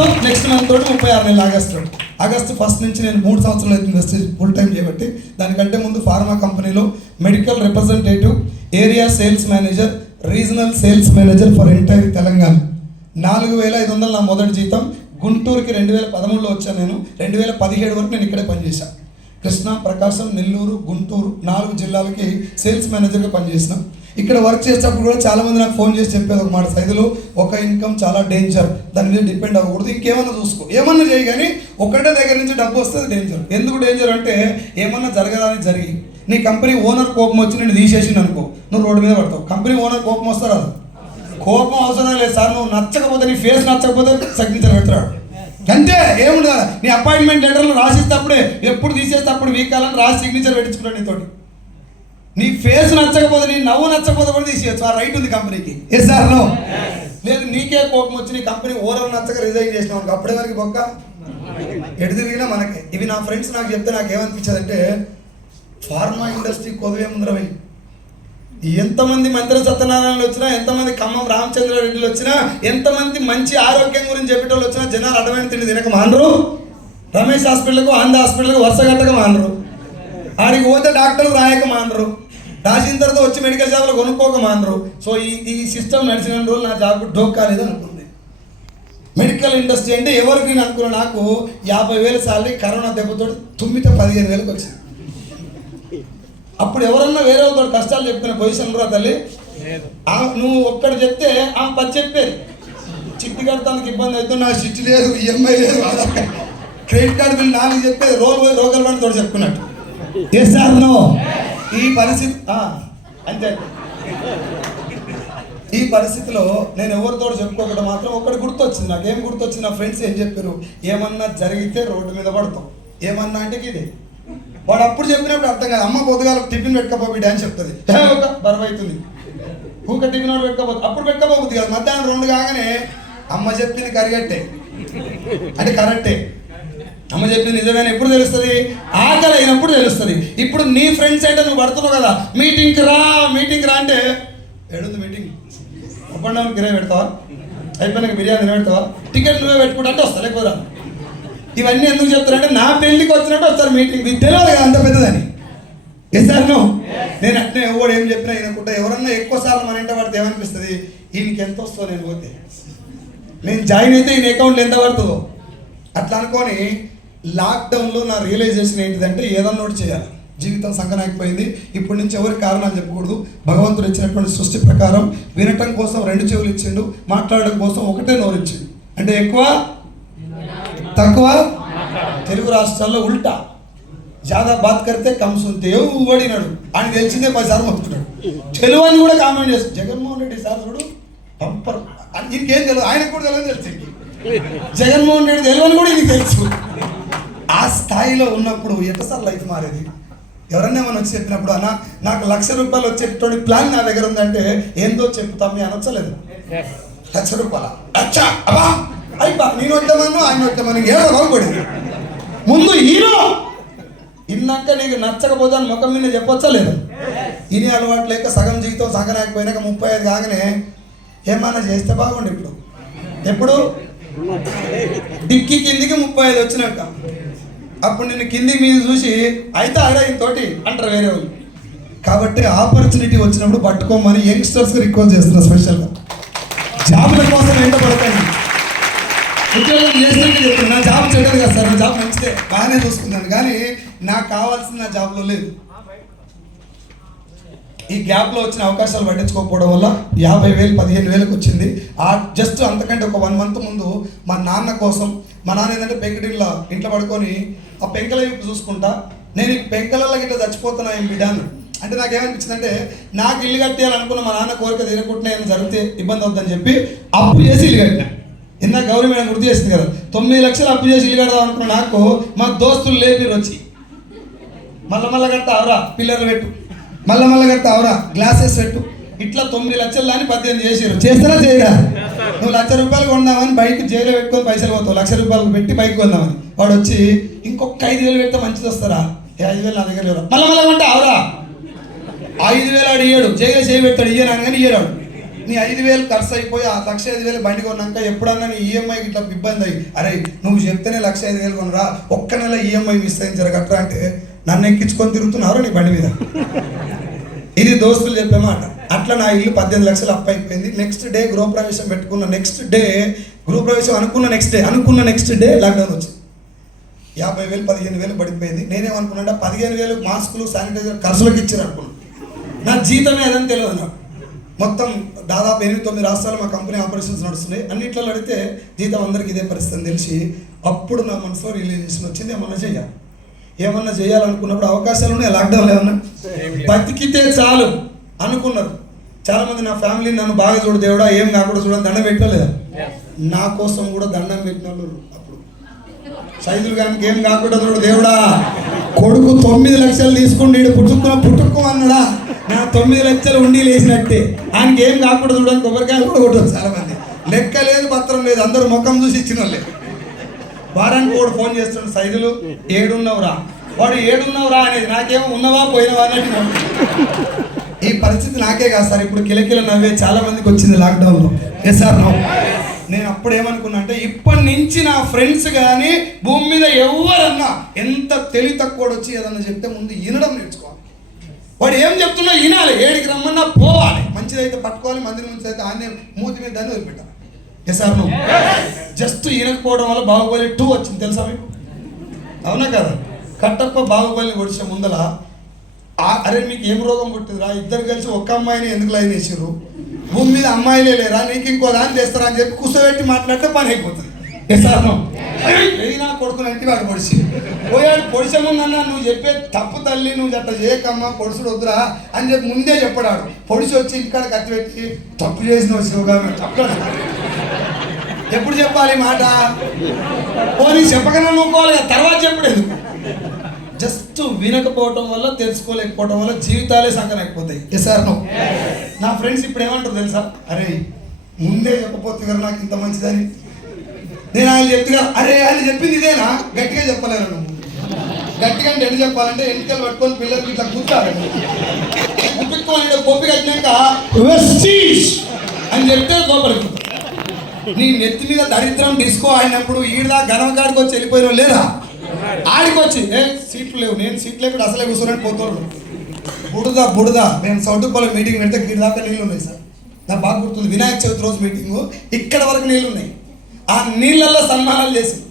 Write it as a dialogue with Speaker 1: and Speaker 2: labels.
Speaker 1: Month next month తోటి ముప్పై ఆరు నెలలు ఆగస్టు. ఆగస్టు ఫస్ట్ నుంచి నేను మూడు సంవత్సరాలు అయితే వెస్టేజ్ ఫుల్ టైం చేయబట్టి దానికంటే ముందు ఫార్మా కంపెనీలో medical representative area sales manager regional sales manager for entire Telangana. నాలుగు వేల ఐదు వందలు నా మొదటి జీతం. గుంటూరుకి రెండు వేల పదమూడులో వచ్చాను నేను. రెండు వేల పదిహేడు వరకు నేను ఇక్కడే పనిచేశాను కృష్ణా ప్రకాశం నెల్లూరు గుంటూరు నాలుగు జిల్లాలకి సేల్స్ మేనేజర్గా పనిచేసిన ఇక్కడ వర్క్ చేసేటప్పుడు కూడా చాలా మంది నాకు ఫోన్ చేసి చెప్పేది ఒక మాట సైదులు ఒక ఇన్కమ్ చాలా డేంజర్ దాని మీద డిపెండ్ అవ్వకూడదు ఇంకేమన్నా చూసుకో. ఏమన్నా చేయి కానీ ఒకటే దగ్గర నుంచి డబ్బు వస్తుంది డేంజర్. ఎందుకు డేంజర్ అంటే ఏమన్నా జరగదని జరిగి. నీ కంపెనీ ఓనర్ కోపం వచ్చి నేను తీసేసింది అనుకో నువ్వు రోడ్డు మీద పడతావు. కంపెనీ ఓనర్ కోపం వస్తారా కోపం అవసరం లేదు సార్ నువ్వు నచ్చకపోతే నీ ఫేస్ నచ్చకపోతే సిగ్నేచర్ పెడతాడు అంతే ఏముండదు. నీ అపాయింట్మెంట్ లెటర్లు రాసిస్తప్పుడే ఎప్పుడు తీసేటప్పుడు వీకాలని రాసి సిగ్నేచర్ పెట్టించుకున్నాడు నీతోటి. నీ ఫేస్ నచ్చకపోతే నీ నవ్వు నచ్చకపోతే కూడా తీసేయచ్చు. ఆ రైట్ ఉంది కంపెనీకి ఏ సార్ లేదు నీకే కోపం వచ్చి నీ కంపెనీ ఓవర్ నచ్చక రిజైన్ చేసినావు అనుకో అప్పుడే వరకు బొక్క. ఎటు తిరిగినా మనకే. ఇవి నా ఫ్రెండ్స్ నాకు చెప్తే నాకు ఏమనిపించదు అంటే ఫార్మా ఇండస్ట్రీ కొదవేముందరవై ఎంతమంది మంత్రి సత్యనారాయణలు వచ్చినా ఎంతమంది ఖమ్మం రామచంద్రారెడ్డిలు వచ్చినా ఎంతమంది మంచి ఆరోగ్యం గురించి చెప్పేటోళ్ళు వచ్చినా జనాలు అడమైన తిండి తినక మానరు. రమేష్ హాస్పిటల్కు ఆంధ్ర హాస్పిటల్కు వరుస కట్టక మానరు. ఆడికి పోతే డాక్టర్లు రాయక మానరు. రాసిన తర్వాత వచ్చి మెడికల్ షాప్లో కొనుక్కోక మానరు. సో ఈ ఈ సిస్టమ్ నడిచిన రోజులు నా జాబ్ డోక్ కాలేదు అనుకుంది. మెడికల్ ఇండస్ట్రీ అంటే ఎవరికి నేను అనుకున్నా నాకు యాభై వేల సాలరీ కరోనా దెబ్బతో తుమ్మితే పదిహేను వేలకు వచ్చింది. అప్పుడు ఎవరన్నా వేరే వాళ్ళతో కష్టాలు చెప్పుకునే పొజిషన్ రా తల్లి? ఆ, నువ్వు ఒక్కడు చెప్తే ఆ పది చెప్పేది. చిట్టి కడతానికి ఇబ్బంది అవుతుంది నా చిట్టి లేదు ఈఎంఐ లేదు. క్రెడిట్ కార్డు బిల్ నాలుగు చెప్పేది రోల్ పోయి రోగల పని తోడు చెప్పుకున్నట్టు. ఎస్ సార్ నో ఈ పరిస్థితి అంతే. ఈ పరిస్థితిలో నేను ఎవరితో చెప్పుకోకుండా మాత్రం ఒకటి గుర్తొచ్చింది. నాకు ఏం గుర్తొచ్చింది? నా ఫ్రెండ్స్ ఏం చెప్పారు? ఏమన్నా జరిగితే రోడ్డు మీద పడతాం. ఏమన్నా అంటే ఇది. వాడు అప్పుడు చెప్పినప్పుడు అర్థం కాదు. అమ్మ పొద్దుగాల టిఫిన్ పెట్టుకపో అని చెప్తుంది. ఒక బరువు అవుతుంది. ఊక టిఫిన్ వాడు పెట్టకపోతే అప్పుడు పెట్టుకోపోతుంది కాదు. మధ్యాహ్నం రెండు కాగానే అమ్మ చెప్పింది కరిగట్టే. అంటే కరెక్టే. అమ్మ చెప్పింది నిజమైన? ఎప్పుడు తెలుస్తుంది? ఆకలి అయినప్పుడు తెలుస్తుంది. ఇప్పుడు నీ ఫ్రెండ్స్ అంటే నువ్వు పడుతున్నావు కదా మీటింగ్కి రా మీటింగ్కి రా అంటే ఎడుంది మీటింగ్ అప్ అండ్ డౌన్ కిరాయి పెడతావా? అయిపోయినాక బిర్యానీ పెడతావా టికెట్ నువ్వే పెట్టుకుంటా అంటే వస్తా లేకపోతే ఇవన్నీ ఎందుకు చెప్తారంటే నా పెళ్ళికి వచ్చినట్టు వస్తారు మీటింగ్ మీకు తెలియదు కదా అంత పెద్దదని. ఎసాను నేను అట్నే ఎవడు ఏం చెప్పినా వినకుండా ఎవరన్నా ఎక్కువ సార్లు మన ఇంట పడితే ఏమనిపిస్తుంది? ఈయనకి ఎంత వస్తుందో నేను పోతే. నేను జాయిన్ అయితే ఈయన అకౌంట్ ఎంత పడుతుందో. అట్లా అనుకొని లాక్డౌన్లో నా రియలైజేషన్ ఏంటిదంటే ఏదన్నా ఒకటి చేయాలి. జీవితం సంకనాకపోయింది ఇప్పటి నుంచి ఎవరి కారణాలు చెప్పకూడదు. భగవంతుడు ఇచ్చినటువంటి సృష్టి ప్రకారం వినటం కోసం రెండు చెవులు ఇచ్చిండు. మాట్లాడడం కోసం ఒకటే నోరు ఇచ్చిండు అంటే ఎక్కువ? తక్కువ? తెలుగు రాష్ట్రాల్లో ఉల్టా. జాదా బాత్ కడితే కంసుంతే సుంతే ఓడినాడు ఆయన తెలిసిందే పది సార్లు మొత్తుకున్నాడు. తెలుగు అని కూడా కామెంట్ చేస్తాడు జగన్మోహన్ రెడ్డి సార్ చూడు పంపర్ ఇంకేం తెలియదు ఆయనకు కూడా తెలియదు తెలిసింది జగన్మోహన్ రెడ్డి తెలియని కూడా ఇది తెలుసు. ఆ స్థాయిలో ఉన్నప్పుడు ఎట్లా సార్ లైఫ్ మారేది? ఎవరన్నా మనం వచ్చి చెప్పినప్పుడు అన్న నాకు లక్ష రూపాయలు వచ్చేటువంటి ప్లాన్ నా దగ్గర ఉందంటే ఏందో చెప్తాం మీ అనొచ్చలేదు. లక్ష రూపాయల. అచ్చా అబ్బా! అయిపా నేను వద్దామను ఆయన వద్దామని ఏమో బాగుపడింది ముందు హీరో! ఇన్నాక నీకు నచ్చకపోతే అని ముఖం మీద చెప్పొచ్చా లేదు? ఇని అలవాటు లేక సగం జీవితం సగం రాకపోయినాక ముప్పై ఐదు కాగానే ఏమన్నా చేస్తే బాగుండు ఇప్పుడు. ఎప్పుడు? డిక్కి కిందికి ముప్పై ఐదు వచ్చినాక. అప్పుడు నేను కిందికి మీద చూసి అయితే అరే తోటి? అంటారు వేరే వాళ్ళు. కాబట్టి ఆపర్చునిటీ వచ్చినప్పుడు పట్టుకోమని యంగ్స్టర్స్కి రిక్వెస్ట్ చేస్తున్నా స్పెషల్గా జాబుల కోసం వెంట పడతాయి. ఉద్యోగం చేసినట్టు చెప్తున్నా నా జాబ్ చేయలేదు కదా సార్ నా జాబ్ మంచిదే బాగానే చూసుకున్నాను. కానీ నాకు కావాల్సిన నా జాబ్లో లేదు. ఈ గ్యాప్లో వచ్చిన అవకాశాలు పట్టించుకోకపోవడం వల్ల యాభై వేలు పదిహేను వేలకు వచ్చింది. ఆ జస్ట్ అంతకంటే ఒక వన్ మంత్ ముందు మా నాన్న కోసం మా నాన్న ఏంటంటే పెంకటిళ్ళ ఇంట్లో పడుకొని ఆ పెంకల వైపు చూసుకుంటా నేను ఈ పెంకలలో గిట్ల చచ్చిపోతున్నా ఏం బిడ్డాను అంటే నాకు అంటే నాకు ఇల్లు కట్టేయాలనుకున్న మా నాన్న కోరిక తీరకుంటే ఏమైనా జరిగితే ఇబ్బంది అవుతుందని చెప్పి అప్పు చేసి ఇల్లు కట్టినా. ఇందాక గౌరీ మేడం గుర్తు చేసింది కదా తొమ్మిది లక్షలు అప్పు చేసి ఇల్లు కడదాం అనుకున్న నాకు మా దోస్తులు లేపిరు వచ్చి. మల్ల మల్ల కడతా అవరా పిల్లర్లు పెట్టు. మల్ల మల్ల కడతా అవరా గ్లాసెస్ పెట్టు. ఇట్లా తొమ్మిది లక్షలు అని పద్దెనిమిది చేసారు చేస్తారా చేయరా? నువ్వు లక్ష రూపాయలు కొందామని బైక్ జైలు పెట్టుకొని పైసలు పోతావు. లక్ష రూపాయలు పెట్టి బైక్ కొందామని వాడు వచ్చి ఇంకొక ఐదు వేలు పెడితే మంచిది వస్తారా ఏ ఐదు వేలు నా దగ్గర లేవు మళ్ళీ మళ్ళీ కొంటే అవరా ఐదు వేలు ఆడు ఇయ్యాడు జైలు చేయి పెడతాడు ఇయ్యను అని కానీ ఇయ్యరాడు నీ ఐదు వేలు ఖర్చు అయిపోయి ఆ లక్ష ఐదు వేలు బండి కొన్నాక ఎప్పుడన్నా నీ ఈఎంఐ ఇట్లా ఇబ్బంది అయ్యి అరే నువ్వు చెప్తేనే లక్ష ఐదు వేలు కొనరా ఒక్క నెల ఈఎంఐ మిస్ అయింది జరగట్రా అంటే నన్ను ఎక్కించుకొని తిరుగుతున్నారు నీ బండి మీద. ఇది దోస్తులు చెప్పే మాట. అట్లా నా ఇల్లు పద్దెనిమిది లక్షలు అప్ అయిపోయింది. నెక్స్ట్ డే గృహప్రవేశం పెట్టుకున్న నెక్స్ట్ డే గృహప్రవేశం అనుకున్న నెక్స్ట్ డే అనుకున్న నెక్స్ట్ డే లాక్డౌన్ వచ్చింది. యాభై వేలు పదిహేను వేలు పడిపోయింది. నేనేమనుకున్నా పదిహేను వేలు మాస్కులు శానిటైజర్ ఖర్చులకు ఇచ్చారు అనుకున్నాను నా జీతం ఏదని తెలియదు నాకు. మొత్తం దాదాపు ఎనిమిది తొమ్మిది రాష్ట్రాలు మా కంపెనీ ఆపరేషన్స్ నడుస్తున్నాయి. అన్నిట్లో అడిగితే జీతం అందరికీ ఇదే పరిస్థితి తెలిసి అప్పుడు నా మనసులో రిలీజేషన్ వచ్చింది. ఏమన్నా చేయాలి ఏమన్నా చేయాలనుకున్నప్పుడు అవకాశాలు ఉన్నాయి లాక్డౌన్ ఏమన్నా? బతికితే చాలు అనుకున్నారు. చాలా మంది నా ఫ్యామిలీ నన్ను బాగా చూడు దేవుడా ఏం కాకుండా చూడని దండం పెట్టలేదా. నా కోసం కూడా దండం పెట్టిన అప్పుడు. సైజులు కానీ ఏం కాకుండా చూడు దేవుడా కొడుకు తొమ్మిది లక్షలు తీసుకుండి పుట్టుకున్న పుట్టుకో అన్నాడా? నా తొమ్మిది లక్షలు ఉండి లేచినట్టే. ఆయనకి ఏం కాకుండా చూడడానికి కొబ్బరికాయలు కూడా కొట్టదు చాలామంది. లెక్క లేదు పత్రం లేదు అందరూ ముఖం చూసి ఇచ్చిన వాళ్ళే వారానికి కూడా ఫోన్ చేస్తున్నాడు సైజులు ఏడున్నవరా? వాడు ఏడున్నవరా అనేది నాకేమో ఉన్నవా పోయినవా అనేది ఈ పరిస్థితి నాకే కాదు సార్ ఇప్పుడు కిలకిల నవ్వే చాలా మందికి వచ్చింది లాక్డౌన్లో ఎస్ సార్ నేను అప్పుడు ఏమనుకున్నా అంటే ఇప్పటి నుంచి నా ఫ్రెండ్స్ కానీ భూమి మీద ఎవరన్నా ఎంత తెలివి తక్కువ వచ్చి ఏదన్నా చెప్తే ముందు వినడం నేర్చుకోవాలి. వాడు ఏం చెప్తున్నా వినాలి ఏడికి రమ్మన్నా పోవాలి. మంచిదైతే పట్టుకోవాలి మందిని ముంచి అయితే ఆన్నే మూతి మీద దాన్ని వదిలిపెట్టాలి. ఎస్ జస్ట్ వినకపోవడం వల్ల బాహుబలి టూ వచ్చింది తెలుసా మీకు? అవునా కదా? కట్టప్ప బాహుబలిని ఒడిచే ముందల ఆ- అరే మీకు ఏం రోగం పుట్టిందిరా? ఇద్దరు కలిసి ఒక్క అమ్మాయిని ఎందుకు లైన్ వేసారు భూమి మీద అమ్మాయిలే లేరా? నీకు ఇంకో దాన్ని తెస్తారా అని చెప్పి కూర్చోబెట్టి మాట్లాడితే పని అయిపోతుంది. ఎస్ సార్ నువ్వు ఏది నా కొడుకుని అంటే వాడు పొడిచి. పోయాడు పొడిచే ముందన్నా నువ్వు చెప్పే తప్పు తల్లి నువ్వు అట్లా చేయకమ్మా పొడుచుడు వద్దురా అని చెప్పి ముందే చెప్పడాడు. పొడిచి వచ్చి ఇంటికాడ కత్తి పెట్టి తప్పు చేసిన శివగా తప్పు ఎప్పుడు చెప్పాలి మాట? పోనీ చెప్పకనే నూకోవాలి కదా, తర్వాత చెప్పలేదు జస్ట్ వినకపోవటం వల్ల తెలుసుకోలేకపోవటం వల్ల జీవితాలే సంకనైపోతాయి. ఎస్ సార్ నో నా ఫ్రెండ్స్ ఇప్పుడు ఏమంటారు తెలుసా? అరే ముందే చెప్పపోతే కదా నాకు ఇంత మంచిదని? నేను ఆయన చెప్తుగా అరే ఆయన చెప్పింది ఇదేనా? గట్టిగా చెప్పలేరు నువ్వు గట్టిగా అంటే ఎన్ని చెప్పాలంటే ఎన్నికలు పట్టుకొని పిల్లలకి ఇట్లా కూర్చారు గుప్పించుకోవాలి గొప్పి కట్టినాక అని చెప్తే గోపడుతుంది నీ నెత్తి మీద దరిద్రం డిస్కో అయినప్పుడు ఈడదా గణవకాడికి వచ్చి వెళ్ళిపోయిన లేదా? ఆడికి వచ్చి ఏ సీట్లు లేవు నేను సీట్లు లేకుండా అసలే కూర్చోని పోతాను బుడద బుడద. మేము సౌటుపల్లి మీటింగ్ పెడితే గీడి దాకా నీళ్ళు ఉన్నాయి సార్. నాకు బాగా గుర్తుంది వినాయక చవితి రోజు మీటింగ్ ఇక్కడ వరకు నీళ్ళు ఉన్నాయి. ఆ నీళ్ళల్లో సన్మానాలు చేసింది